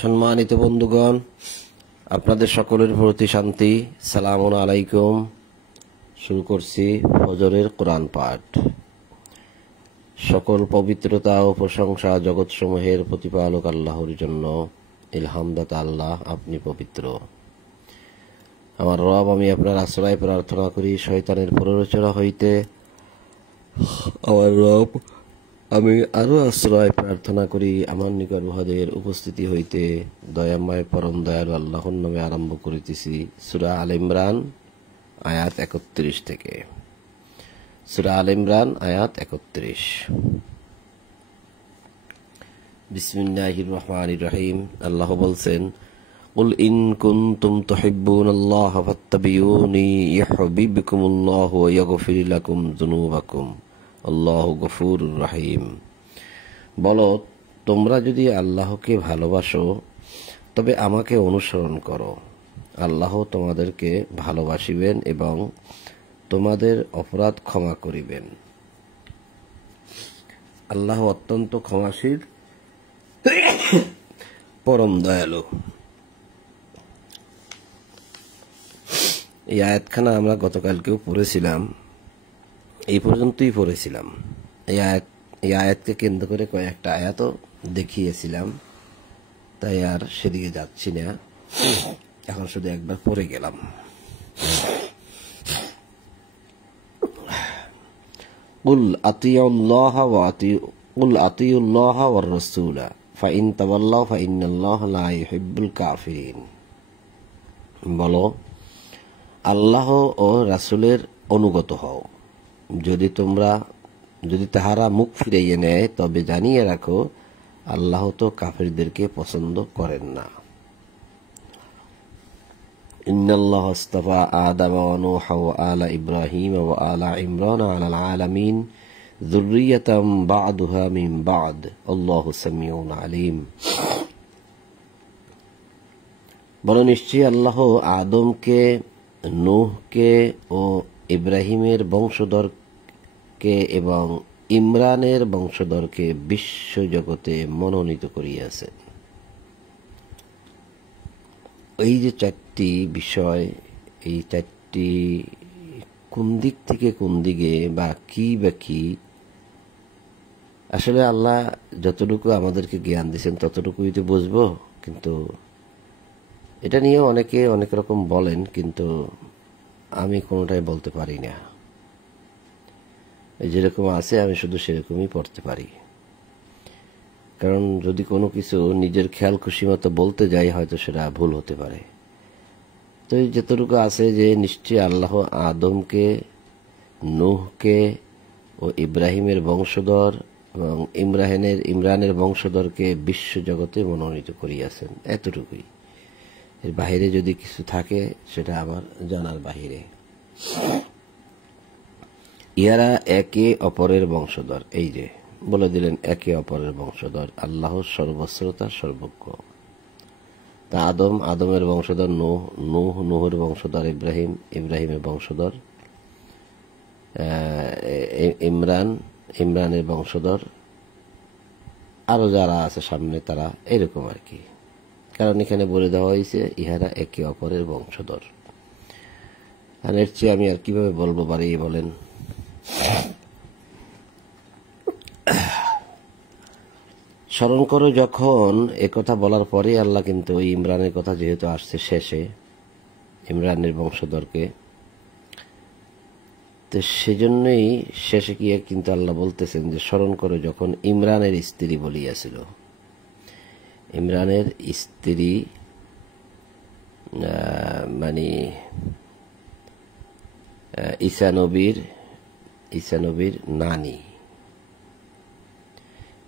সম্মানিত বন্ধুগণ, আপনাদের সকলের প্রতি শান্তি। সালামুন আলাইকুম। শুরু করছি ফজরের কোরআন পাঠ। সকল পবিত্রতা ও প্রশংসা জগৎসমূহের প্রতিপালক আল্লাহর জন্য। ইলহামদাতা আল্লাহ, আপনি পবিত্র। আমার রব, আমি আপনার আশ্রয় প্রার্থনা করি শয়তানের প্ররোচনা হইতে। আমার রব, আমি আরো আশ্রয় প্রার্থনা করি আমার নিকট উহাদের উপস্থিতি হইতে। দয়াময় পরম দয়ালু আল্লাহর নামে আরম্ভ করিতেছি। সূরা আল ইমরান আয়াত 31 থেকে। সূরা আল ইমরান আয়াত 31। বিসমিল্লাহির রহমানির রহিম। আল্লাহ বলছেন, কুল ইন কুনতুম তুহিব্বুনাল্লাহা ফাত্তাবিউনি ইউহিব্বুকুমুল্লাহু ওয়া ইয়াগফির লাকুম যুনুবাকুম আল্লাহু গফুরুর রহিম। বলো, তোমরা যদি আল্লাহকে ভালোবাসো তবে আমাকে অনুসরণ করো। আল্লাহ তোমাদেরকে ভালোবাসিবেন এবং তোমাদের অপরাধ ক্ষমা করিবেন। আল্লাহ অত্যন্ত ক্ষমাশীল, পরম দয়ালু। এই আয়াতখানা আমরা গতকালকেও পড়েছিলাম, এই পর্যন্তই পড়েছিলাম। এই আয়াতকে কেন্দ্র করে কয়েকটা আয়াতও দেখিয়েছিলাম, তাই আর সেদিকে যাচ্ছি না। এখন শুধু একবার পড়ে গেলাম। কুল আতিউল্লাহা ওয়ার রাসূলা ফাইন তাওয়াল্লাউ ফাইন্নাল্লাহা লা ইউহিব্বুল কাফিরিন। বলো, আল্লাহ ও রাসূলের অনুগত হও। যদি তাহারা মুখ ফিরাইয়ে নেয় তবে জানিয়ে রাখো, আল্লাহ তো কাফিরদেরকে পছন্দ করেন না। ইন্নাল্লাহ আস্তাফা আদম ওয়া নূহা ওয়া আলা ইব্রাহিম ওয়া আলা ইমরান আলাল আলামিন যুররিয়াতাম বা'দুহা মিন বা'দ আল্লাহু সামিউন আলিম। বলো, নিশ্চয়ই আল্লাহ আদমকে, নূহকে ও ইব্রাহিমের বংশধরকে এবং ইমরানের বংশধরকে বিশ্ব জগতে মনোনীত করিয়াছেন। এই যে চারটি বিষয়, এই চারটি কোন দিক থেকে কোন দিকে বা কি আসলে আল্লাহ যতটুকু আমাদেরকে জ্ঞান দিয়েছেন ততটুকুই তো বুঝবো। কিন্তু এটা নিয়েও অনেকে অনেক রকম বলেন, কিন্তু আমি কোনোটাই বলতে পারি না। যেরকম আছে আমি শুধু সেরকমই পড়তে পারি। কারণ যদি কোনো কিছু নিজের খেয়াল খুশি মতো বলতে যাই, হয়তো সেটা ভুল হতে পারে। তো যতটুকু আছে যে নিশ্চয়ই আল্লাহ আদমকে, নূহকে ও ইব্রাহিমের বংশধর এবং ইমরানের বংশধরকে বিশ্ব জগতে মনোনীত করিয়াছেন, এতটুকুই। এর বাহিরে যদি কিছু থাকে সেটা আমার জানার বাহিরে। ইহারা একে অপরের বংশধর। এই যে বলে দিলেন একে অপরের বংশধর। আল্লাহ সর্বশ্রোতা, সর্বজ্ঞ। তা আদমের বংশধর নূহের বংশধর ইব্রাহিমের বংশধর ইমরানের বংশধর, আরো যারা আছে সামনে তারা, এরকম আর কি। কারণ এখানে বলে দেওয়া হয়েছে ইহারা একে অপরের বংশধর। আর এর চেয়ে আমি আর কিভাবে বলবো বাড়িয়ে বলেন। স্মরণ করো যখন একথা বলার পরে আল্লাহ কিন্তু ওই ইমরানের কথা যেহেতু আসছে শেষে, ইমরানের বংশধরকে, তো সেজন্যই শেষে গিয়ে কিন্তু আল্লাহ বলতেছেন যে স্মরণ করো যখন ইমরানের স্ত্রী বলিয়াছিল। ইমরানের স্ত্রী মানে ঈসা নবীর নানি,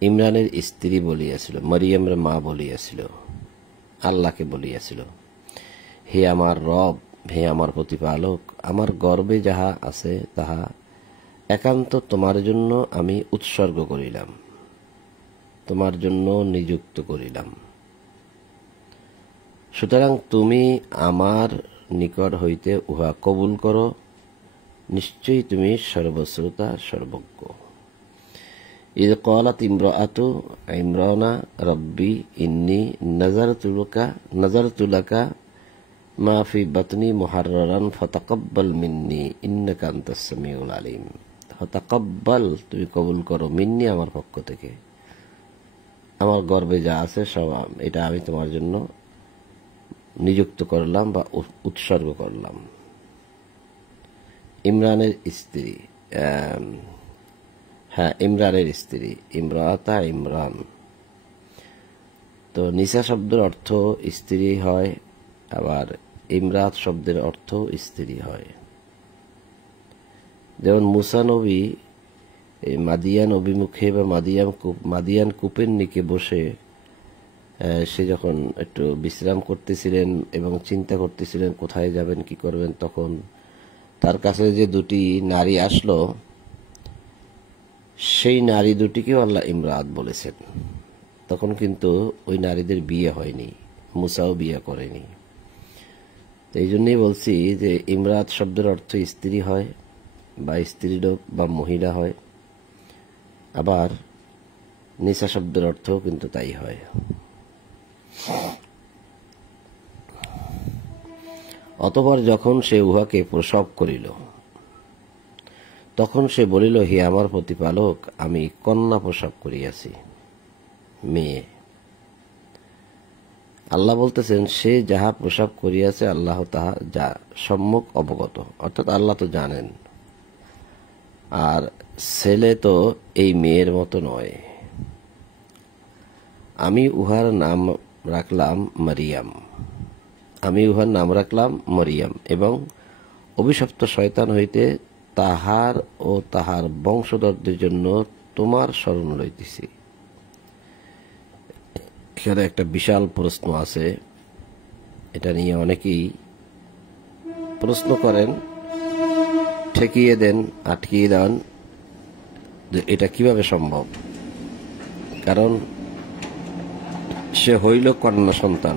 ইমরানের স্ত্রী বলিয়াছিল, মরিয়মের মা বলিয়াছিল, আল্লাহকে বলিয়াছিল, হে আমার রব, হে আমার প্রতিপালক, আমার গর্বে যাহা আছে তাহা একান্ত তোমার জন্য আমি উৎসর্গ করিলাম, তোমার জন্য নিযুক্ত করিলাম। সুতরাং তুমি আমার নিকট হইতে উহা কবুল করো, নিশ্চয়ই তুমি সর্বশ্রোতা সর্বজ্ঞ। ইয ক্বালাত ইমরাআতু ইমরানা রব্বি ইন্নী নাযারতু লাকা মা ফি বাতনি মুহাররারান ফাতাকাব্বাল মিন্নী ইন্নাকা আনতাস সামিউল আলিম। ফাতাকাব্বাল, তুমি কবুল করো, মিন্নী, আমার পক্ষ থেকে, আমার গর্বে যা আছে সব এটা আমি তোমার জন্য নিযুক্ত করলাম বা উৎসর্গ করলাম। ইমরানের স্ত্রী, হ্যাঁ ইমরানের স্ত্রী, ইমরাতা ইমরান। তো নিসা শব্দের অর্থ স্ত্রী হয়, আবার ইমরাত শব্দের অর্থ স্ত্রী হয়। যেমন মুসা নবী মাদিয়ান অভিমুখে বা মাদিয়ান কূপের নিকে বসে সে যখন একটু বিশ্রাম করতেছিলেন এবং চিন্তা করতেছিলেন কোথায় যাবেন কি করবেন, তখন তার কাছে যে দুটি নারী আসলো, সেই নারী দুটিকেও আল্লাহ ইমরাত বলেছেন। তখন কিন্তু ওই নারীদের বিয়ে হয়নি, মুসাও বিয়ে করেনি। এই জন্যই বলছি যে ইমরাত শব্দের অর্থ স্ত্রী হয় বা স্ত্রী লোক বা মহিলা হয়, আবার নিসা শব্দের অর্থও কিন্তু তাই হয়। অতঃপর যখন সে উহাকে প্রসব করিল, তখন সে বলিল, হে আমার প্রতিপালক, আমি কন্যা প্রসব করিয়াছি, মেয়ে। আল্লাহ বলতেছেন সে যাহা প্রসব করিয়াছে আল্লাহ তাহা যা সম্যক অবগত, অর্থাৎ আল্লাহ তো জানেন। আর ছেলে তো এই মেয়ের মতো নয়। আমি উহার নাম রাখলাম মরিয়াম, এবং অভিশপ্ত শয়তান হইতে তাহার ও তাহার বংশধরদের জন্য তোমার শরণ লইতেছি। এখানে একটা বিশাল প্রশ্ন আছে, এটা নিয়ে অনেকেই প্রশ্ন করেন, ঠেকিয়ে দেন, আটকিয়ে দেন যে এটা কিভাবে সম্ভব। কারণ সে হইল কন্যা সন্তান,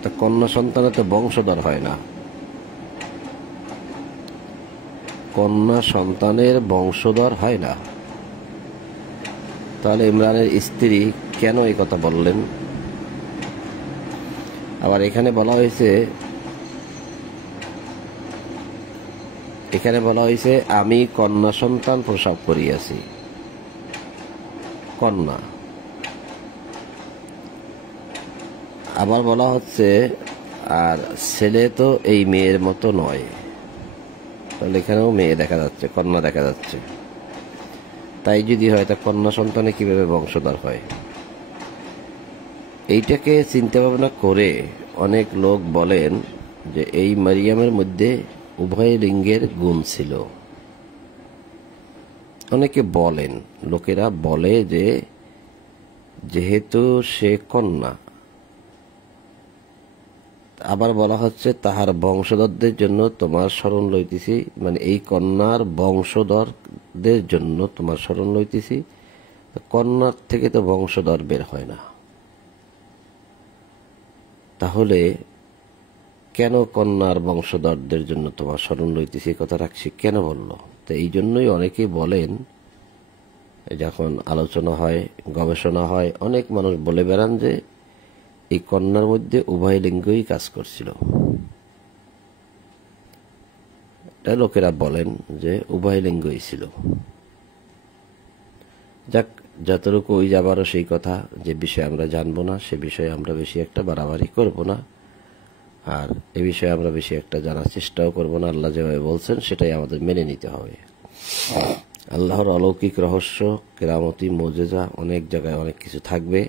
তা কন্যা সন্তানে তো বংশধর হয় না, কন্যা সন্তানের বংশধর হয় না। তাহলে ইমরানের স্ত্রী কেন এই কথা বললেন? আবার এখানে বলা হয়েছে আমি কন্যা সন্তান প্রসব করিয়াছি, কন্যা। আবার বলা হচ্ছে আর ছেলে তো এই মেয়ের মতো নয়, তাহলে এখানেও মেয়ে দেখা যাচ্ছে, কন্যা দেখা যাচ্ছে। তাই যদি হয় তা কন্যা সন্তানে কিভাবে বংশধর হয়? এইটাকে চিন্তা ভাবনা করে অনেক লোক বলেন যে এই মারিয়ামের মধ্যে উভয় লিঙ্গের গুণ ছিল। অনেকে বলেন, লোকেরা বলে যে যেহেতু সে কন্যা, আবার বলা হচ্ছে তাহার বংশধরদের জন্য তোমার শরণ লইতেছি, মানে এই কন্যার বংশধরদের জন্য তোমার শরণ লইতেছি। কন্যার থেকে তো বংশধর বের হয় না, তাহলে কেন কন্যার বংশধরদের জন্য তোমার শরণ লইতেছি কথা রাখছি কেন বলল? তো এই জন্যই অনেকে বলেন, যখন আলোচনা হয়, গবেষণা হয়, অনেক মানুষ বলে বেড়ান যে এই কন্যার মধ্যে উভয় লিঙ্গই কাজ করছিল। লোকেরা বলেন যে উভয়লিঙ্গই ছিল। যাক, যতটুকু ওই যাবারও সেই কথা, যে বিষয়ে আমরা জানবো না সে বিষয়ে আমরা বেশি একটা বাড়াবাড়ি করব না, আর এ বিষয়ে আমরা বেশি একটা জানার চেষ্টাও করব না। আল্লাহ যেভাবে বলছেন সেটাই আমাদের মেনে নিতে হবে। আল্লাহর অলৌকিক রহস্য, কেরামতি, মুজিজা অনেক জায়গায় অনেক কিছু থাকবে।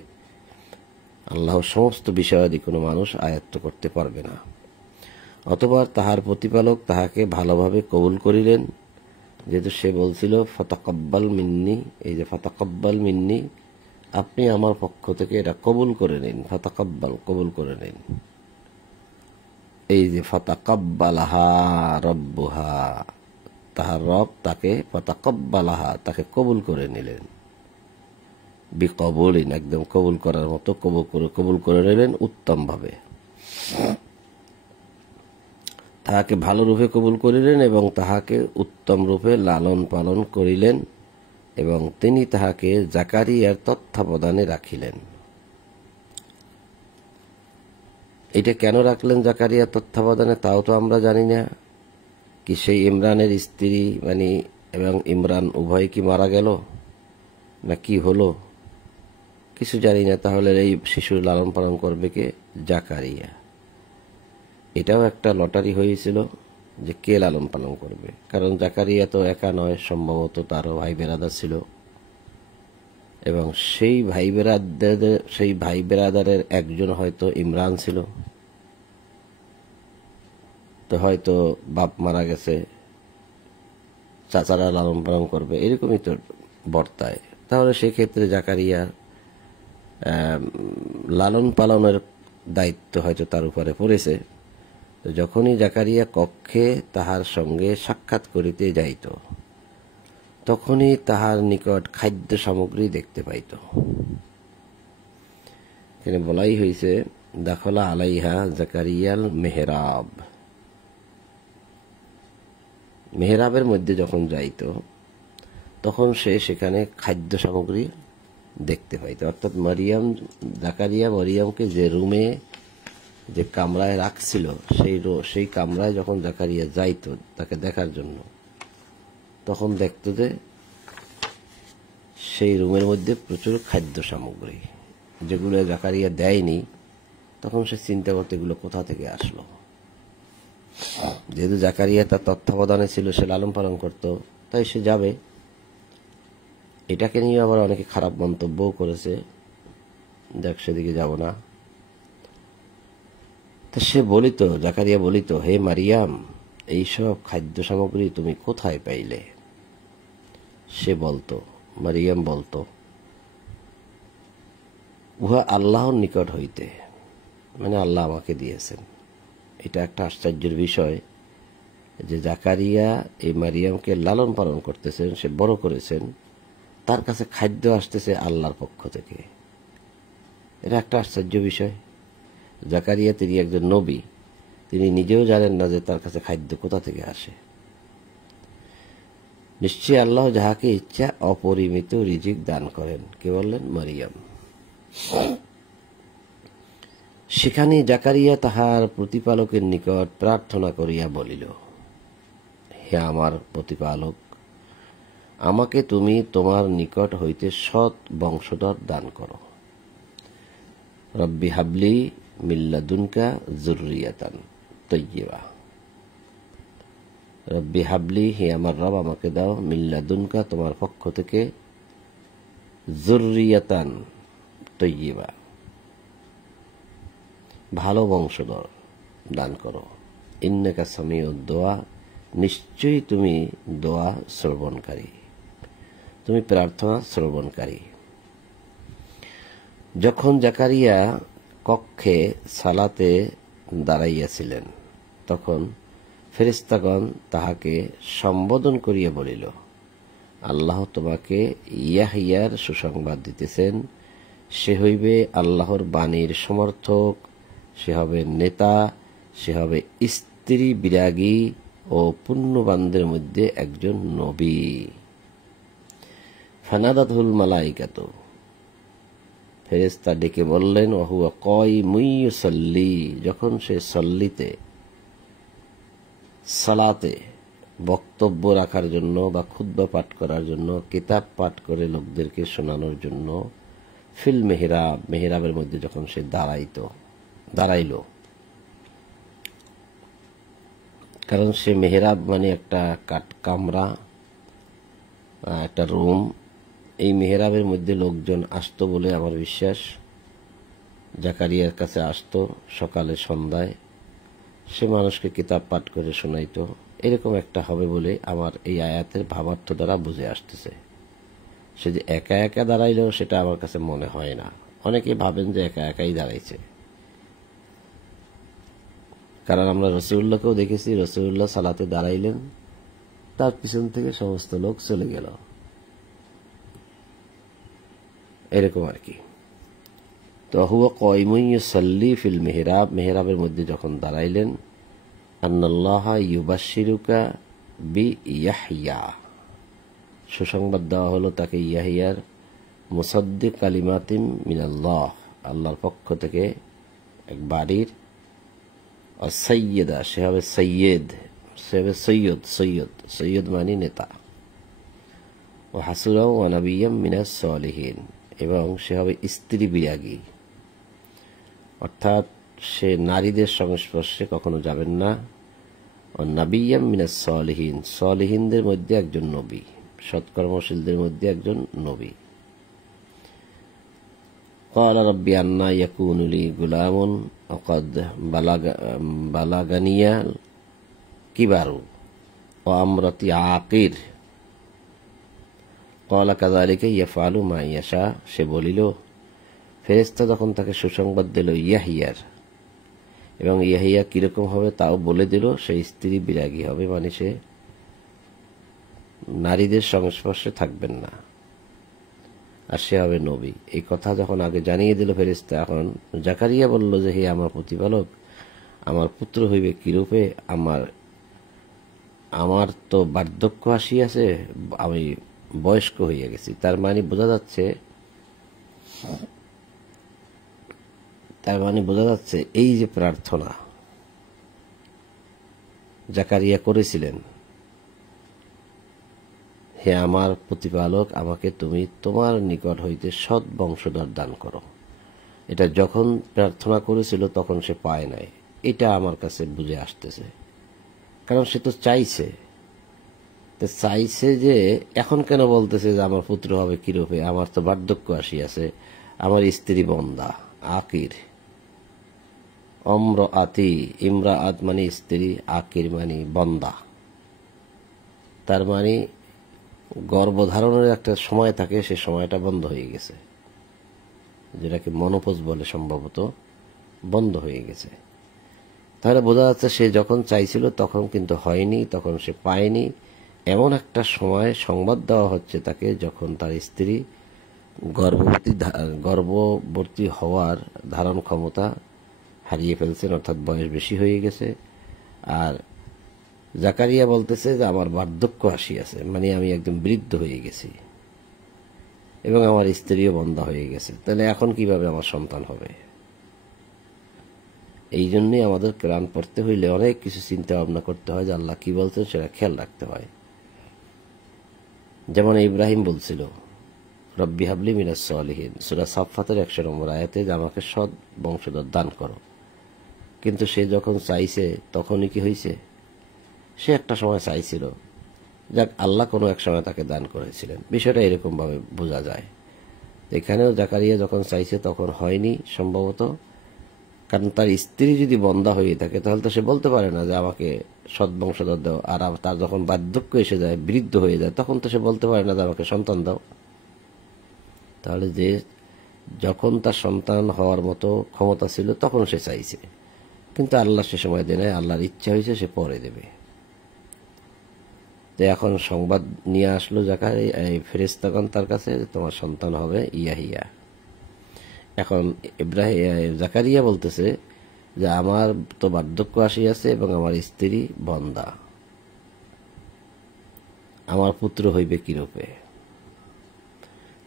আল্লাহর সমস্ত বিষয়াদি কোনো মানুষ আয়ত্ত করতে পারবে না। অতঃপর তাহার প্রতিপালক তাহাকে ভালোভাবে কবুল করিলেন, যেহেতু সে বলছিল ফাতাকাব্বাল মিন্নি। এই যে ফাতাকাব্বাল মিন্নি, আপনি আমার পক্ষ থেকে এটা কবুল করে নিন। ফাতাকাব্বাল, কবুল করে নিন। এই যে ফাতাকাব্বালাহা রব্বুহা, তাহার রব তাকে ফাতাকাব্বালাহা, তাকে কবুল করে নিলেন। বিকবুলিন, একদম কবুল করার মতো কবুল করে নিলেন উত্তম ভাবে। তাহাকে ভালো রূপে কবুল করিলেন এবং তাহাকে উত্তম রূপে লালন পালন করিলেন, এবং তিনি তাহাকে জাকারিয়ার তত্ত্বাবধানে রাখিলেন। এটা কেন রাখলেন জাকারিয়ার তত্ত্বাবধানে তাও তো আমরা জানি না। কি সেই ইমরানের স্ত্রী এবং ইমরান উভয় কি মারা গেল না কি হলো কিছু জানি না। তাহলে এই শিশুর লালন পালন করবে কে? জাকারিয়া। এটাও একটা লটারি হয়েছিল যে কে লালন পালন করবে, কারণ জাকারিয়া তো একা নয়, সম্ভবত তারও ভাই বেরাদার ছিল, এবং সেই ভাই বেরাদারের একজন হয়তো ইমরান ছিল। তো হয়তো বাপ মারা গেছে, চাচারা লালন পালন করবে, এরকমই তো বর্তায়। তাহলে সেক্ষেত্রে জাকারিয়া লালন পালনের দায়িত্ব হয়তো তার উপরে পড়েছে। যখনই জাকারিয়া কক্ষে তাহার সঙ্গে সাক্ষাৎ করিতে যাইত, তখনই তাহার নিকট খাদ্য সামগ্রী দেখতে পাইত। এখানে বলাই হয়েছে দাখলা আলাইহা জাকারিয়াল মেহরাব। মেহরাবের মধ্যে যখন যাইত তখন সে সেখানে খাদ্য সামগ্রী দেখতে পাইত। অর্থাৎ জাকারিয়া মরিয়মকে যে রুমে, যে কামরায় রাখছিল, সেই কামরায় যখন জাকারিয়া যাইত তাকে দেখার জন্য, তখন দেখত যে সেই রুমের মধ্যে প্রচুর খাদ্য সামগ্রী, যেগুলো জাকারিয়া দেয়নি। তখন সে চিন্তা করতে, এগুলো কোথা থেকে আসলো। যেহেতু জাকারিয়া তার তত্ত্বাবধানে ছিল, সে লালন পালন করত, তাই সে যাবে। এটাকে নিয়ে আবার অনেকে খারাপ মন্তব্যও করেছে, যাক সেদিকে যাব না। তা সে বলিত, জাকারিয়া বলিত, হে মারিয়াম, এইসব খাদ্য সামগ্রী তুমি কোথায় পাইলে? সে বলতো, মারিয়াম বলতো, উহা আল্লাহর নিকট হইতে, আল্লাহ আমাকে দিয়েছেন। এটা একটা আশ্চর্যের বিষয় যে জাকারিয়া এই মারিয়ামকে লালন পালন করতেছেন, সে বড় করেছেন, তার কাছে খাদ্য আসতেছে আল্লাহর পক্ষ থেকে। এটা একটা আশ্চর্য বিষয়। জাকারিয়া তিনি একজন নবী, তিনি নিজেও জানেন না যে তার কাছে খাদ্য কোথা থেকে আসে। নিশ্চয়ই আল্লাহ যাহাকে ইচ্ছা অপরিমিত রিজিক দান করেন। কে বললেন? মারিয়াম। সেখানে জাকারিয়া তাহার প্রতিপালকের নিকট প্রার্থনা করিয়া বলিল, হে আমার প্রতিপালক, আমাকে তুমি তোমার নিকট হইতে সৎ বংশধর দান করো। রব্বি হাবলি মিল্লাদুনকা যুররিয়াতান তাইয়্যিবা। রব্বি হাবলি, হে আমার রব, আমাকে দাও, মিল্লাদুনকা, তোমার পক্ষ থেকে, যুররিয়াতান তাইয়্যিবা, ভালো বংশধর দান করো। ইন্নাকা সামিউদ দোয়া, নিশ্চয়ই তুমি দোয়া শ্রবণকারী, তুমি প্রার্থনা শ্রবণকারী। যখন জাকারিয়া কক্ষে সালাতে দাঁড়াইয়াছিলেন, তখন ফেরেশতাগণ তাহাকে সম্বোধন করিয়া বলিল, আল্লাহ তোমাকে ইয়াহিয়ার সুসংবাদ দিতেছেন। সে হইবে আল্লাহর বাণীর সমর্থক, সে হবে নেতা, সে হবে স্ত্রী বিরাগী ও পুণ্যবানদের মধ্যে একজন নবী। ফানাদাতুল মালাইকাতু, ফেরেশতা ডেকে বললেন, ওহুয়া কাইমুন ইউসাল্লি, যখন সে সালাতে বক্তব্য রাখার জন্য বা খুতবা পাঠ করার জন্য, কিতাব পাঠ করে লোকদেরকে শোনানোর জন্য ফিল মেহরাব, মেহরাবের মধ্যে যখন সে দাঁড়াইল, কারণ সে মেহরাব মানে একটা কামরা, একটা রুম। এই মেহরাবের মধ্যে লোকজন আসতো বলে আমার বিশ্বাস। জাকারিয়ার কাছে আসতো সকালে সন্ধ্যায়, সে মানুষকে কিতাব পাঠ করে শোনাইতো। এরকম একটা হবে বলে আমার এই আয়াতের ভাবার্থ দ্বারা বুঝে আসতেছে। সে যে একা একা দাঁড়াইল সেটা আমার কাছে মনে হয় না। অনেকে ভাবেন যে একা একাই দাঁড়াইছে, কারণ আমরা রসুল্লাহকেও দেখেছি, রসুল্লাহ সালাতে দাঁড়াইলেন, তার পিছন থেকে সমস্ত লোক চলে গেল, এরকম আর কি। তো হুয়া কাইমুন ইউসাল্লি ফিল মেহরাব, মেহরাবের মধ্যে যখন দাঁড়াইলেন, আন্নাল্লাহা ইউবাশশিরুকা বি ইয়াহইয়া, সুসংবাদ দেওয়া হলো তাকে ইয়াহিয়ার, মুসাদ্দিক কালিমাতিম মিনাল্লাহ, আল্লাহর পক্ষ থেকে এক বাড়ির, সৈয়দা, সে হবে সৈয়দ, সে হবে সৈয়দ, সৈয়দ সৈয়দ মানে নেতা, ও হাসুরা ও নবিয়্যাম মিনাস সালিহিন, এবং সে হবে স্ত্রী বিরাগী, অর্থাৎ সে নারীদের সংস্পর্শে কখনো যাবেন না। ও নবিয়্যাম মিনাস সালিহিন, সালিহিনদের মধ্যে একজন নবী, সৎকর্মশীলদের মধ্যে একজন নবী। قال رب أنى يكون لي غلام وقد بلغني الكبر وامرأتي عاقر قال كذلك يفعل ما يشاء, সে বলিল, ফেরেশতা যখন তাকে সুসংবাদ দিল ইয়াহিয়ার, এবং ইয়াহিয়া কিরকম হবে তাও বলে দিল, সে স্ত্রী বিরাগী হবে, মানে সে নারীদের সংস্পর্শে থাকবেন না, আর সে হবে নবী। এই কথা যখন আগে জানিয়ে দিল ফেরেশতা, এখন জাকারিয়া বলল যে হে আমার প্রতিপালক, আমার পুত্র হইবে কিরূপে? আমার তো বার্ধক্য আসিয়াছে, আমি বয়স্ক হইয়া গেছি। তার মানে বোঝা যাচ্ছে এই যে প্রার্থনা জাকারিয়া করেছিলেন, হে আমার প্রতিপালক, আমাকে তুমি তোমার নিকট হইতে সৎ বংশধর দান করো, এটা যখন প্রার্থনা করেছিল তখন সে পায় নাই, এটা আমার কাছে বুঝে আসতেছে। কারণ সে তো চাইছে যে এখন কেন বলতেছে যে আমার পুত্র হবে কিরূপে? আমার তো বার্ধক্য আসিয়াছে, আমার স্ত্রী বন্দা, আকির, ইমরাআত মানে স্ত্রী, আকির মানে বন্দা। তার মানে গর্ভধারণের একটা সময় থাকে, সে সময়টা বন্ধ হয়ে গেছে, যেটাকে মনোপজ বলে, সম্ভবত বন্ধ হয়ে গেছে। তাহলে বোঝা যাচ্ছে সে যখন চাইছিল তখন কিন্তু হয়নি, তখন সে পায়নি। এমন একটা সময় সংবাদ দেওয়া হচ্ছে তাকে যখন তার স্ত্রী গর্ভবতী হওয়ার ধারণ ক্ষমতা হারিয়ে ফেলছেন, অর্থাৎ বয়স বেশি হয়ে গেছে। আর জাকারিয়া বলতেছে যে আমার বার্ধক্য আসিয়াছে, মানে আমি একদম বৃদ্ধ হয়ে গেছি এবং আমার স্ত্রীও বন্ধা হয়ে গেছে, তাহলে এখন কিভাবে আমার সন্তান হবে? এই জন্যই আমাদের কোরআন পড়তে হইলে অনেক কিছু চিন্তা ভাবনা করতে হয়, যে আল্লাহ কি বলছেন সেটা খেয়াল রাখতে হয়। যেমন ইব্রাহিম বলছিল, রব্বি হাবলি মিনাস সালিহিন, সূরা সাফফাতের 100 নম্বর আয়াতে, যে আমাকে সৎ বংশধর দান করো। কিন্তু সে যখন চাইছে তখনই কি হয়েছে? সে একটা সময় চাইছিল, যাক আল্লাহ কোনো এক সময় তাকে দান করেছিলেন, বিষয়টা এরকম ভাবে বোঝা যায়। এখানেও জাকারিয়া যখন চাইছে তখন হয়নি সম্ভবত, কারণ তার স্ত্রী যদি বন্ধা হয়ে থাকে তাহলে তো সে বলতে পারে না যে আমাকে সৎ বংশধর দাও। আর তার যখন বার্ধক্য এসে যায়, বৃদ্ধ হয়ে যায়, তখন তো সে বলতে পারে না যে আমাকে সন্তান দাও। তাহলে যে যখন তার সন্তান হওয়ার মতো ক্ষমতা ছিল তখন সে চাইছে, কিন্তু আল্লাহ সে সময় দেয় নাই, আল্লাহর ইচ্ছা হয়েছে সে পরে দেবে। তো এখন সংবাদ নিয়ে আসলো ফেরেশতাগণ তার কাছে, তোমার সন্তান হবে ইয়াহিয়া। এখন জাকারিয়া বলতেছে যে আমার তো বার্ধক্য আসিয়াছে এবং আমার স্ত্রী বন্দা, আমার পুত্র হইবে কিরূপে?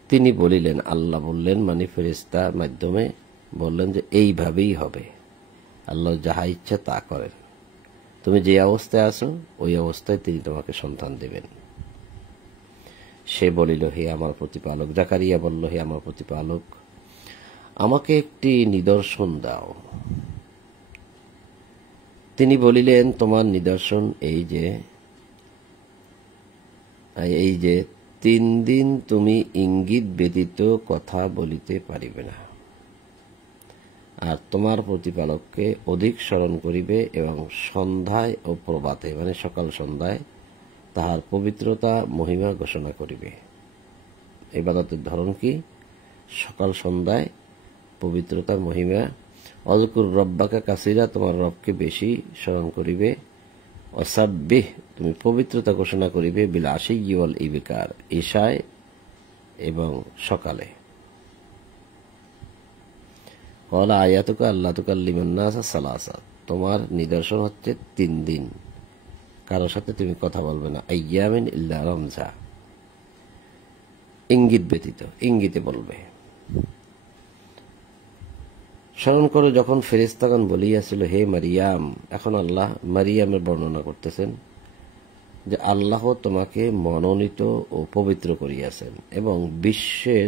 তিনি বলিলেন, আল্লাহ বললেন, মানে ফেরেশতার মাধ্যমে বললেন যে এইভাবেই হবে, আল্লাহ যাহা ইচ্ছা তা করেন। তুমি যে অবস্থায় আছো ওই অবস্থায় তিনি তোমাকে সন্তান দেবেন। সে বলিল, হে আমার প্রতিপালক। জাকারিয়া বলল, হে আমার প্রতিপালক, আমাকে একটি নিদর্শন দাও। তিনি বলিলেন, তোমার নিদর্শন এই যে 3 দিন তুমি ইঙ্গিত ব্যতীত কথা বলিতে পারিবে না, আর তোমার প্রতিপালককে অধিক স্মরণ করিবে এবং সন্ধ্যায় ও প্রভাতে মানে সকাল সন্ধ্যায় তাহার পবিত্রতা মহিমা ঘোষণা করিবে। ইবাদতের ধরন কি? সকাল সন্ধ্যায় পবিত্রতার মহিমা। অযকুর রব্বাকা কাসিরা, তোমার রবকে বেশি স্মরণ করিবে। অসাব্বিহ, তুমি পবিত্রতা ঘোষণা করিবে। বিল আশিয়্যি ওয়াল ইবকার, ঈশায় এবং সকালে। ওয়ালা আয়াতুকা আল্লা তুকাল্লিমান নাসা সালাসা, তোমার নিদর্শন হচ্ছে 3 দিন কারোর সাথে তুমি কথা বলবে না। আইয়ামিন ইল্লা রমজা, ইঙ্গিত ব্যতীত, ইঙ্গিতে বলবে। স্মরণ করো যখন ফেরেশতাগণ বলিয়াছিল, হে মারিয়াম। এখন আল্লাহ মারিয়ামের বর্ণনা করতেছেন যে আল্লাহ তোমাকে মনোনীত ও পবিত্র করিয়াছেন এবং বিশ্বের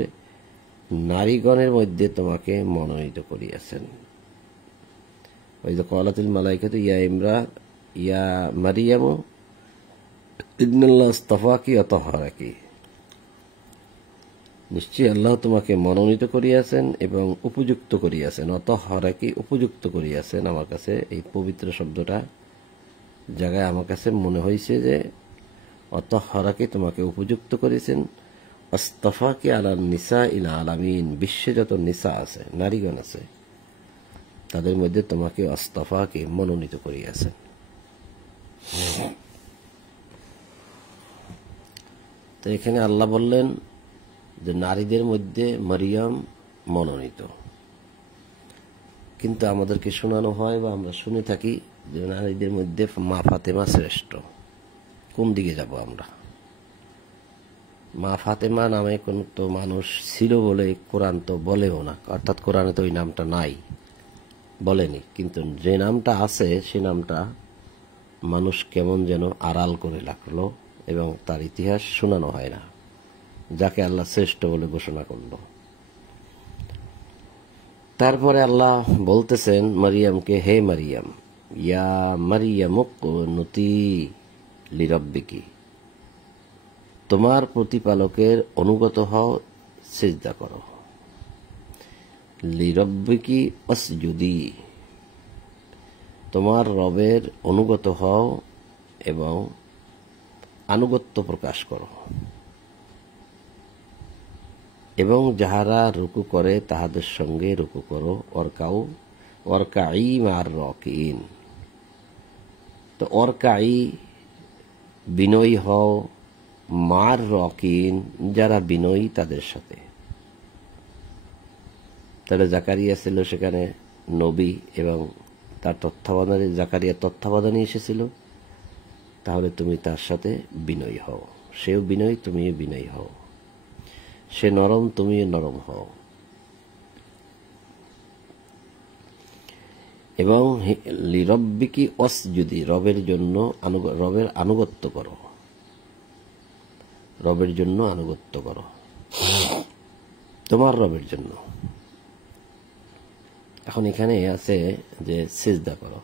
নারীগণের মধ্যে তোমাকে মনোনীত করিয়াছেন। ওই যে ক্বালাতিল মালাইকাতু ইয়া মারিয়াম ইন্নাল্লাহ ইসতাফাকি ওয়া তাহহারাকি, নিশ্চয়ই আল্লাহ তোমাকে মনোনীত করিয়াছেন এবং উপযুক্ত করিয়াছেন। অতঃহারাকি, উপযুক্ত করিয়াছেন। আমার কাছে এই পবিত্র শব্দটা জায়গায় আমার কাছে মনে হয়েছে যে অতঃহারাকি, তোমাকে উপযুক্ত করেছেন। আস্তাফাকি আলা নিসা ইল আলামিন, বিশ্বে যত নিসা আছে, নারীগণ আছে, তাদের মধ্যে তোমাকে আস্তাফাকে মনোনীত করিয়াছেন। তো এখানে আল্লাহ বললেন যে নারীদের মধ্যে মারিয়াম মনোনীত, কিন্তু আমাদেরকে শোনানো হয় বা আমরা শুনে থাকি যে নারীদের মধ্যে মা ফাতেমা শ্রেষ্ঠ। কোন দিকে যাব আমরা? মা ফাতেমা নামে কোন তো মানুষ ছিল বলে কোরআন তো বলেও না, অর্থাৎ কোরআনে তো ওই নামটা নাই, বলেনি। কিন্তু যে নামটা আছে সে নামটা মানুষ কেমন যেন আড়াল করে রাখলো এবং তার ইতিহাস শোনানো হয় না, যাকে আল্লাহ শ্রেষ্ঠ বলে ঘোষণা করল। তারপরে আল্লাহ বলতেছেন মারিয়ামকে, হে মারিয়াম, ইয়া মারিয়াম উকনুতি লিরাব্বিকি, তোমার প্রতিপালকের অনুগত হও, সিজদা করো। লিরাব্বিকি আসজুদি, তোমার রবের অনুগত হও এবং আনুগত্য প্রকাশ করো। এবং যাহারা রুকু করে তাহাদের সঙ্গে রুকু করো। ওয়ারকাই মার রাকিন, তো ওয়ারকাই বিনয়ী হও, মার রাকিন যারা বিনয়ী তাদের সাথে। তাহলে জাকারিয়া ছিল সেখানে নবী এবং তার তত্ত্বাবধানে, জাকারিয়া তত্ত্বাবধানে এসেছিল, তাহলে তুমি তার সাথে বিনয়ী হও। সেও বিনয়ী, তুমিও বিনয়ী হও। সে নরম, তুমিও নরম হও। এবং লিরব্বিকি ওয়াসজুদি, রবের আনুগত্য করো, রবের জন্য আনুগত্য করো, তোমার রবের জন্য। এখন এখানে আছে যে সিজদা করো,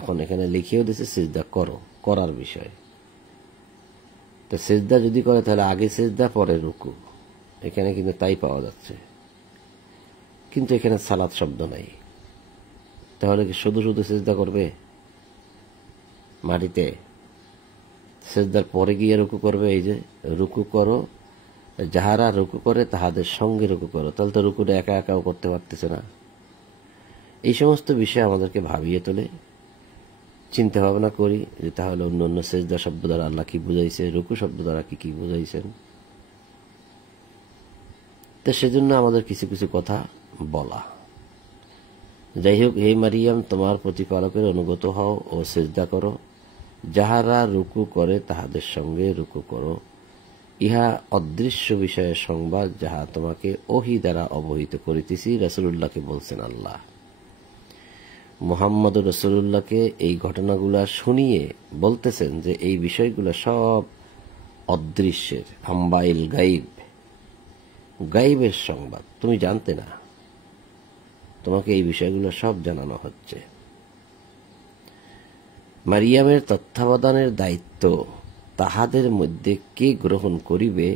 এখন এখানে লিখিয়েও দিয়েছে সিজদা করো, করার বিষয়। তো সিজদা যদি করে তাহলে আগে সিজদা পরে রুকু, এখানে কিন্তু তাই পাওয়া যাচ্ছে। কিন্তু এখানে সালাত শব্দ নাই, তাহলে কি শুধু শুধু সিজদা করবে মাটিতে? সিজদার পরে গিয়ে রুকু করবে। এই যে রুকু করো, যাহারা রুকু করে তাহাদের সঙ্গে রুকু করো, তাহলে তো রুকুটা একা একাও করতে পারতেছে না। এই সমস্ত বিষয় আমাদেরকে ভাবিয়ে তোলে, চিন্তা ভাবনা করি যে তাহলে অন্য অন্য সিজদা শব্দ দ্বারা আল্লাহ কি বুঝাইছে, রুকু শব্দ দ্বারা কি কি বুঝাইছেন। তো সেজন্য আমাদের কিছু কিছু কথা বলা। যাই হোক, হে মারিয়াম, তোমার প্রতিপালকের অনুগত হও ও সিজদা করো। যাহারা রুকু করে তাহাদের সঙ্গে রুকু করো। ইহা অদৃশ্য বিষয়ের সংবাদ, যাহা তোমাকে ওহী দ্বারা অবহিত করিতেছি। রাসূলুল্লাহকে বলছেন আল্লাহ। মুহাম্মদুর রাসূলুল্লাহকে এই ঘটনাগুলা শুনিয়ে বলতেছেন যে এই বিষয়গুলো সব অদৃশ্যের, আম্বাইল গাইব, গাইবের সংবাদ, তুমি জানতে না, তোমাকে এই বিষয়গুলো সব জানানো হচ্ছে। মারিয়ামের তত্ত্বাবধানের দায়িত্ব তাহাদের মধ্যে কে গ্রহণ করিবে,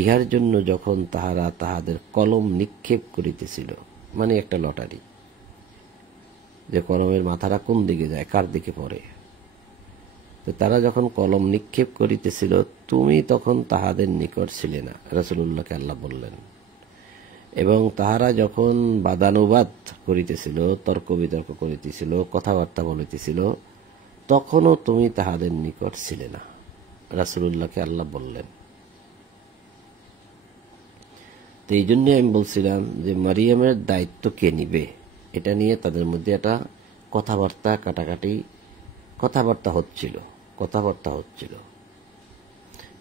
ইহার জন্য যখন তাহারা তাহাদের কলম নিক্ষেপ করিতেছিল, মানে একটা লটারি, যে কলমের মাথাটা কোন দিকে যায়, কার দিকে পড়ে, তো তারা যখন কলম নিক্ষেপ করিতেছিল তুমি তখন তাহাদের নিকট ছিলে না, রাসূলুল্লাহকে আল্লাহ বললেন। এবং তাহারা যখন বাদানুবাদ করিতেছিল, তর্ক বিতর্ক করিতেছিল, কথাবার্তা বলিতেছিল, তখনও তুমি তাহাদের নিকট ছিলে না, রাসূলুল্লাহকে আল্লাহ বললেন। তো এই জন্য আমি বলছিলাম যে মারিয়ামের দায়িত্ব কে নিবে, এটা নিয়ে তাদের মধ্যে একটা কথাবার্তা কাটাকাটি কথাবার্তা হচ্ছিল।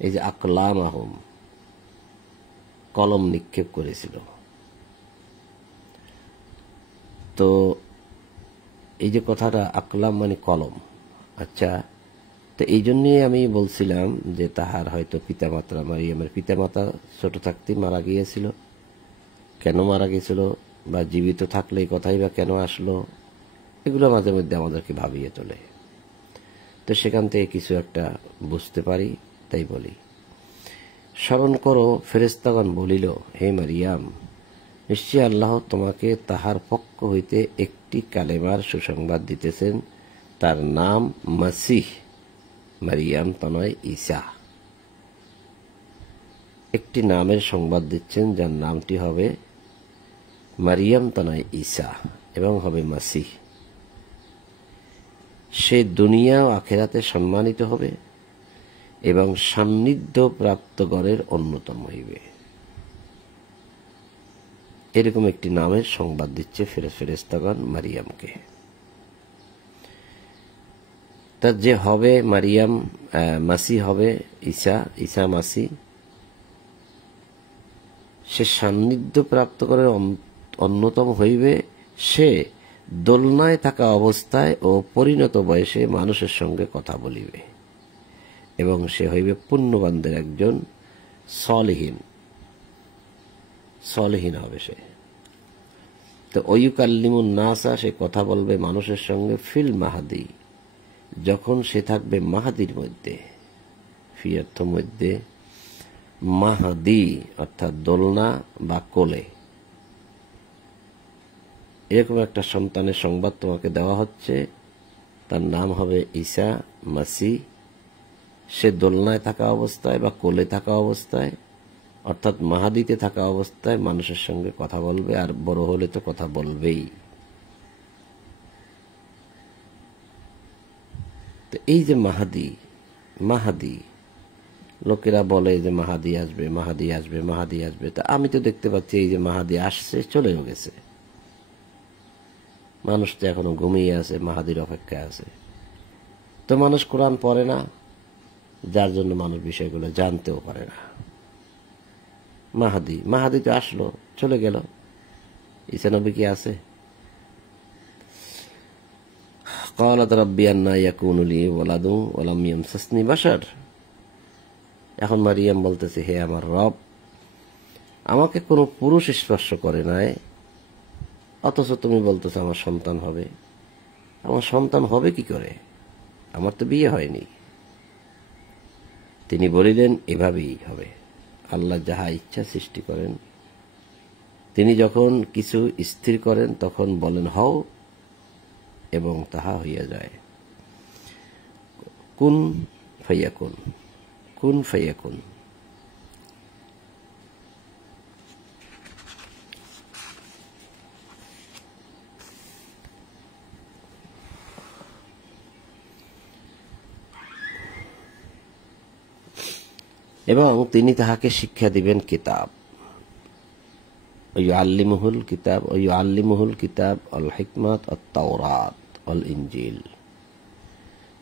এই যে আকলাম আহম, কলম নিক্ষেপ করেছিল। তো এই যে কথাটা আকলাম মানে কলম, আচ্ছা, তো এই জন্যই আমি বলছিলাম যে তাহার হয়তো পিতামাতা, মারিয়ামের পিতামাতা ছোট থাকতেই মারা গিয়েছিল। কেন মারা গিয়েছিল বা জীবিত থাকলে এই কথাই বা কেন আসলো, এগুলো মাঝে মধ্যে আমাদেরকে ভাবিয়ে তোলে। তো সেখান থেকে কিছু একটা বুঝতে পারি, তাই বলি। স্মরণ করো, ফেরেশতাগণ বলিল, হে মারিয়াম, নিশ্চয় আল্লাহ তোমাকে তাহার পক্ষ হইতে একটি কালেমার সুসংবাদ দিতেছেন, তার নাম মাসিহ, মারিয়াম তনয় ঈসা। একটি নামের সংবাদ দিচ্ছেন যার নামটি হবে মারিয়াম তনয় ঈসা এবং হবে মাসিহ। সে দুনিয়া ও আখিরাতে সম্মানিত হবে এবং সান্নিধ্য প্রাপ্তগণের অন্যতম হইবে। এরকম একটি নামের সংবাদ দিচ্ছে ফেরেশতাগণ মারিয়ামকে। তার যে হবে মারিয়াম, মাসি হবে ঈসা মাসি, সে সান্নিধ্য প্রাপ্তগণের অন্যতম হইবে। সে দোলনায় থাকা অবস্থায় ও পরিণত বয়সে মানুষের সঙ্গে কথা বলিবে এবং সে হইবে পুণ্যবানদের একজন, সলিহীন হবে সে। তো ওয়ুকাল্লিমুন নাসা, সে কথা বলবে মানুষের সঙ্গে ফিল মাহাদি, যখন সে থাকবে মাহাদির মধ্যে, ফি অর্থ মধ্যে, মাহাদি অর্থাৎ দোলনা বা কোলে। এরকম একটা সন্তানের সংবাদ তোমাকে দেওয়া হচ্ছে, তার নাম হবে ঈসা মাসি। সে দোলনায় থাকা অবস্থায় বা কোলে থাকা অবস্থায়, অর্থাৎ মাহাদিতে থাকা অবস্থায় মানুষের সঙ্গে কথা বলবে, আর বড় হলে তো কথা বলবেই। তো এই যে মাহাদি, লোকেরা বলে যে মাহাদি আসবে, তা আমি তো দেখতে পাচ্ছি এই যে মাহাদি আসছে, চলেও গেছে। মানুষ তো এখনো ঘুমিয়ে আছে, মাহাদির অপেক্ষায় আছে। তো মানুষ কোরআন পড়ে না, যার জন্য মানুষ বিষয়গুলো জানতেও পারে না। মাহাদি তো আসলো, চলে গেল, ঈসা নবী কি আছে? ক্বালাত রাব্বি আন্না ইয়াকুনু লি ওয়ালাদুন ওয়া লাম ইয়ামসাসনি বাশার। এখন মারিয়াম বলতেছে, হে আমার রব, আমাকে কোনো পুরুষ স্পর্শ করে নাই, অথচ তুমি বলতেছো আমার সন্তান হবে। আমার সন্তান হবে কি করে? আমার তো বিয়ে হয়নি। তিনি বলিলেন, এভাবেই হবে। আল্লাহ যাহা ইচ্ছা সৃষ্টি করেন, তিনি যখন কিছু স্থির করেন তখন বলেন হও, এবং তাহা হইয়া যায়। কুন ফায়াকুন। এবং তিনি তাহাকে শিক্ষা দিবেন কিতাব, ইউআল্লিমুহুল কিতাব আল হিকমাত আত তাওরাত আল ইনজিল।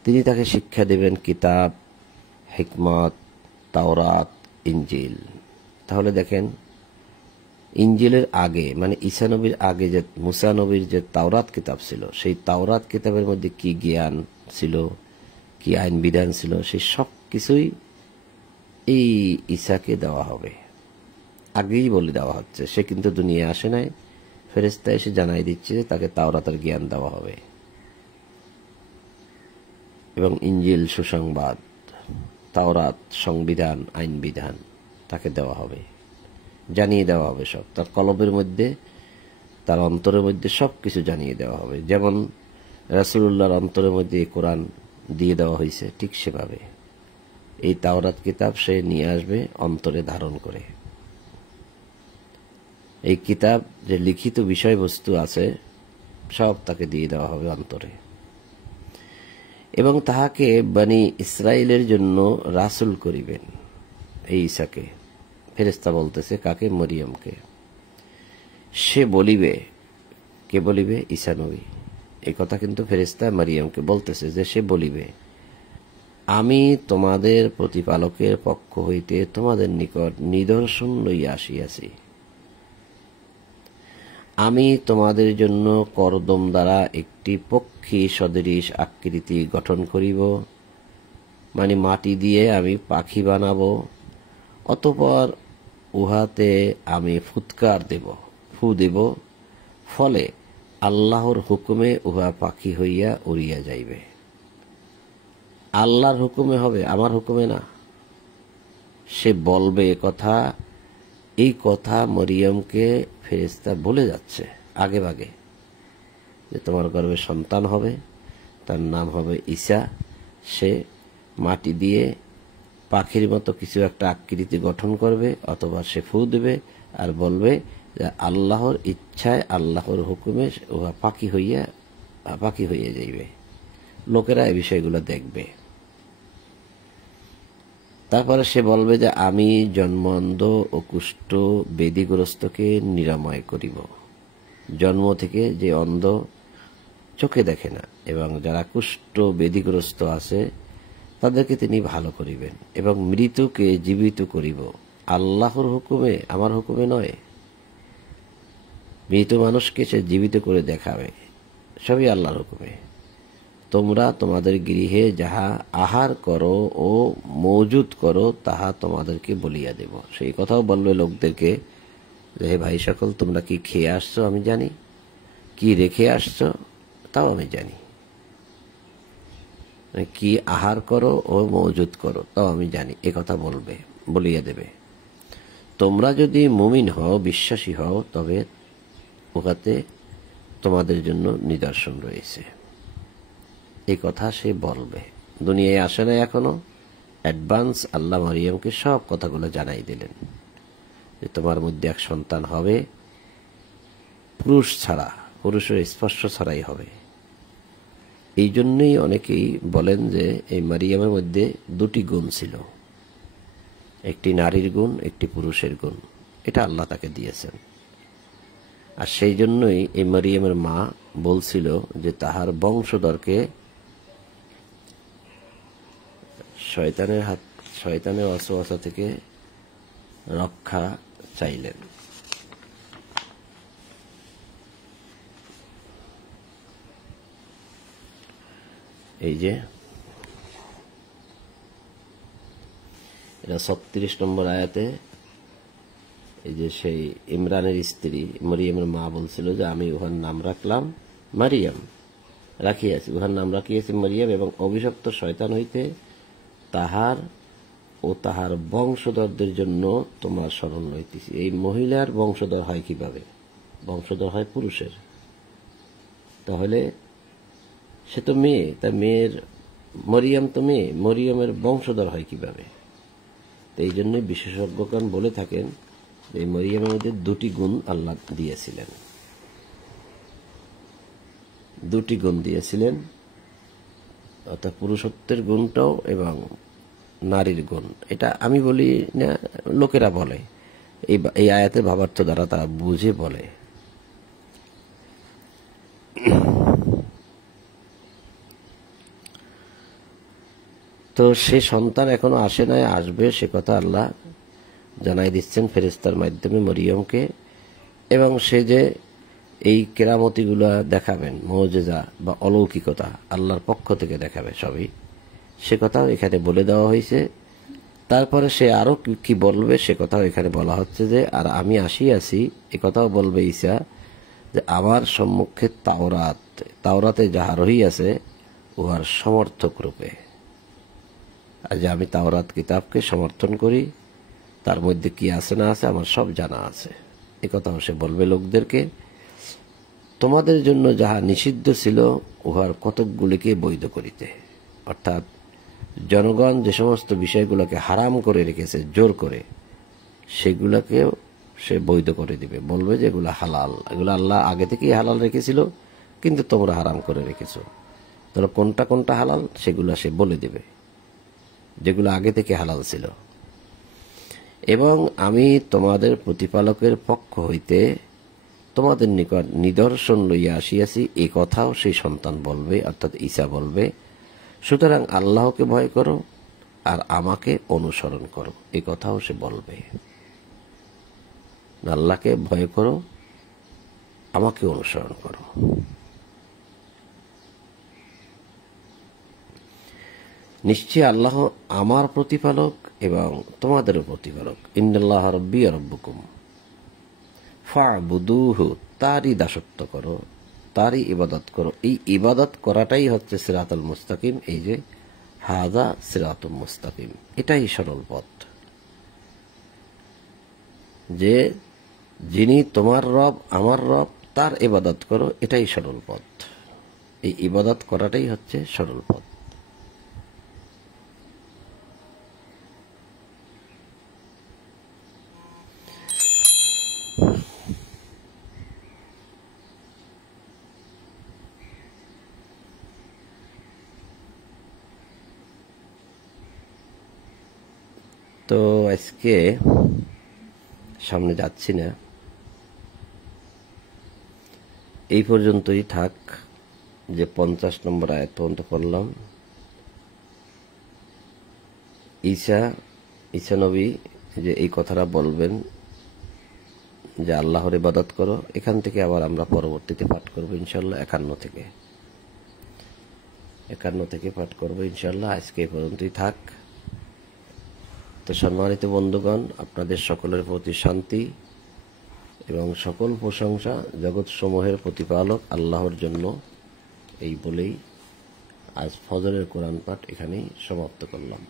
তিনি তাকে শিক্ষা দিবেন কিতাব, হিকমত, তাওরাত, ইনজিল। তাহলে দেখেন ইনজিলের আগে মানে ঈসা নবীর আগে যে মুসা নবীর যে তাওরাত কিতাব ছিল, সেই তাওরাত কিতাবের মধ্যে কি জ্ঞান ছিল, কি আইন বিধান ছিল, সেই সব কিছুই এই ঈসাকে দেওয়া হবে। আগেই বলে দেওয়া হচ্ছে। সে কিন্তু দুনিয়া আসে নাই, ফেরেশতা এসে জানাই দিচ্ছে যে তাকে তাওরাতের জ্ঞান দেওয়া হবে এবং ইনজিল সুসংবাদ, তাওরাত সংবিধান, আইন বিধান তাকে দেওয়া হবে, জানিয়ে দেওয়া হবে সব। তার কলবের মধ্যে, তার অন্তরের মধ্যে সবকিছু জানিয়ে দেওয়া হবে। যেমন রাসূলুল্লাহর অন্তরের মধ্যে কোরআন দিয়ে দেওয়া হয়েছে, ঠিক সেভাবে এই তাওরাত কিতাব সে নিয়ে আসবে অন্তরে ধারণ করে। এই কিতাব যে লিখিত বিষয়বস্তু আছে সব তাকে দিয়ে দেওয়া হবে অন্তরে, এবং তাহাকে বনি ইসরায়েলের জন্য রাসূল করিবেন। এই ঈসাকে ফেরেশতা বলতেছে কাকে? মরিয়মকে। সে বলিবে, কে বলিবে? ঈসা নবী। এই কথা কিন্তু ফেরেশতা মরিয়মকে বলতেছে যে সে বলিবে, আমি তোমাদের প্রতিপালকের পক্ষ হইতে তোমাদের নিকট নিদর্শন লইয়া আসিয়াছি। আমি তোমাদের জন্য করদম দ্বারা একটি পক্ষী সদৃশ আকৃতি গঠন করিব, মানে মাটি দিয়ে আমি পাখি বানাবো, অতঃপর উহাতে আমি ফুৎকার দেব, ফু দেব, ফলে আল্লাহর হুকুমে উহা পাখি হইয়া উড়িয়া যাইবে। আল্লাহর হুকুমে হবে, আমার হুকুমে না। সে বলবে কথা, এই কথা মরিয়মকে ফেরেশতা বলে যাচ্ছে আগে ভাগে, যে তোমার গর্ভে সন্তান হবে, তার নাম হবে ঈসা। সে মাটি দিয়ে পাখির মতো কিছু একটা আকৃতি গঠন করবে, অথবা সে ফু দেবে আর বলবে যে আল্লাহর ইচ্ছায়, আল্লাহর হুকুমে উহা পাখি হইয়া যাইবে। লোকেরা এই বিষয়গুলো দেখবে। তারপরে সে বলবে যে আমি জন্মান্ধ ও কুষ্ঠ বেদিগ্রস্তকে নিরাময় করিব। জন্ম থেকে যে অন্ধ, চোখে দেখে না, এবং যারা কুষ্ঠ বেদিগ্রস্ত আছে তাদেরকে তিনি ভালো করিবেন, এবং মৃতকে জীবিত করিব। আল্লাহর হুকুমে, আমার হুকুমে নয়। মৃত মানুষকে সে জীবিত করে দেখাবে, সবই আল্লাহর হুকুমে। তোমরা তোমাদের গৃহে যাহা আহার করো ও মজুদ করো তাহা তোমাদেরকে বলিয়া দেব। সেই কথাও বলবে লোকদেরকে যে হে ভাই সকল, তোমরা কি খেয়ে আসছো আমি জানি, কি রেখে আসছো তাও আমি জানি, কি আহার করো ও মজুদ করো তাও আমি জানি, এ কথা বলবে, বলিয়া দেবে। তোমরা যদি মুমিন হও, বিশ্বাসী হও, তবে উহাতে তোমাদের জন্য নিদর্শন রয়েছে। এই কথা সে বলবে। দুনিয়ায় আসে না এখনো, অ্যাডভান্স আল্লাহ মরিয়মকে সব কথাগুলো জানাই দিলেন যে তোমার মধ্যে এক সন্তান হবে, পুরুষ ছাড়া, পুরুষের স্পর্শ ছাড়াই হবে। এই জন্যই অনেকেই বলেন যে এই মারিয়ামের মধ্যে দুটি গুণ ছিল, একটি নারীর গুণ, একটি পুরুষের গুণ। এটা আল্লাহ তাকে দিয়েছেন। আর সেই জন্যই এই মারিয়ামের মা বলছিল যে তাহার বংশধরকে শয়তানের ওয়াসওয়াসা থেকে রক্ষা চাইলেন। এই যে এটা 36 নম্বর আয়াতে, এই যে সেই ইমরানের স্ত্রী মরিয়মের মা বলছিল যে আমি উহার নাম রাখলাম মারিয়াম, রাখিয়াছি, উহার নাম রাখিয়াছি মারিয়াম, এবং অভিশপ্ত শয়তান হইতে তাহার ও তাহার বংশধরদের জন্য তোমার শরণ লইতেছি। এই মহিলার বংশধর হয় কিভাবে? বংশধর হয় পুরুষের। তাহলে সে তো মেয়ে, তার মেয়ের, মরিয়ম তো মেয়ে, মরিয়মের বংশধর হয় কিভাবে? এই জন্যই বিশেষজ্ঞগণ বলে থাকেন এই মরিয়মের মধ্যে দুটি গুণ আল্লাহ দিয়েছিলেন, দুটি গুণ দিয়েছিলেন, অর্থাৎ পুরুষত্বের গুণটাও এবং নারীর গুণ। এটা আমি বলি না, লোকেরা বলে, এই আয়াতের ভাবার্থ দ্বারা তারা বুঝে বলে। তো সে সন্তান এখনো আসে নাই, আসবে, সে কথা আল্লাহ জানাই দিচ্ছেন ফেরেশতার মাধ্যমে মরিয়মকে। এবং সে যে এই কেরামতিগুলা দেখাবেন, মুজিজা বা অলৌকিকতা আল্লাহর পক্ষ থেকে দেখাবে সবই, সে কথাও এখানে বলে দেওয়া হয়েছে। তারপরে সে আরো কি বলবে সে কথাও এখানে বলা হচ্ছে যে, আর আমি আসিয়াছি, এ কথাও বলবে ঈসা যে আমার সম্মুখে তাওরাতে যাহা রহিয়াছে উহার সমর্থক রূপে। আর যে আমি তাওরাত কিতাবকে সমর্থন করি, তার মধ্যে কি আছে না আছে আমার সব জানা আছে। এ কথাও সে বলবে লোকদেরকে। তোমাদের জন্য যাহা নিষিদ্ধ ছিল উহার কতকগুলিকে বৈধ করিতে, অর্থাৎ জনগণ যে সমস্ত বিষয়গুলোকে হারাম করে রেখেছে জোর করে, সেগুলাকেও সে বৈধ করে দিবে। বলবে যে এগুলো হালাল, এগুলো আল্লাহ আগে থেকেই হালাল রেখেছিল, কিন্তু তোমরা হারাম করে রেখেছ। তাহলে কোনটা কোনটা হালাল সেগুলো সে বলে দিবে, যেগুলো আগে থেকে হালাল ছিল। এবং আমি তোমাদের প্রতিপালকের পক্ষ হইতে তোমাদের নিকট নিদর্শন লইয়া আসিয়াছি, এই কথাও সেই সন্তান বলবে, অর্থাৎ ঈসা বলবে। সুতরাং আল্লাহকে ভয় করো আর আমাকে অনুসরণ করো, এই কথাও সে বলবে। আল্লাহকে ভয় করো, আমাকে অনুসরণ করো। নিশ্চয় আল্লাহ আমার প্রতিপালক এবং তোমাদেরও প্রতিপালক। ইন্নাল্লাহ রাব্বি ওয়া রাব্বুকুম ফা'বুদুহু, তারই দাসত্ব করো, তারই ইবাদত করো। এই ইবাদত করাটাই হচ্ছে সিরাতুল মুস্তাকিম। এই যে হাযা সিরাতুল মুস্তাকিম, এটাই সরল পথ। যে যিনি তোমার রব আমার রব, তার ইবাদত করো, এটাই সরল পথ। এই ইবাদত করাটাই হচ্ছে সরল পথ। তো আজকে সামনে যাচ্ছি না, এই পর্যন্তই থাক। যে 50 নম্বর আয়াত পর্যন্ত পড়লাম, ঈসা নবী যে এই কথাটা বলবেন যে আল্লাহর ইবাদত করো, এখান থেকে আবার আমরা পরবর্তীতে পাঠ করবো ইনশাল্লাহ 51 থেকে পাঠ করবো ইনশাল্লাহ। আজকে এই পর্যন্তই থাক। তো সম্মানিত বন্ধুগণ, আপনাদের সকলের প্রতি শান্তি এবং সকল প্রশংসা জগৎ সমূহের প্রতিপালক আল্লাহর জন্য। এই বলেই আজ ফজরের কোরআন পাঠ এখানেই সমাপ্ত করলাম।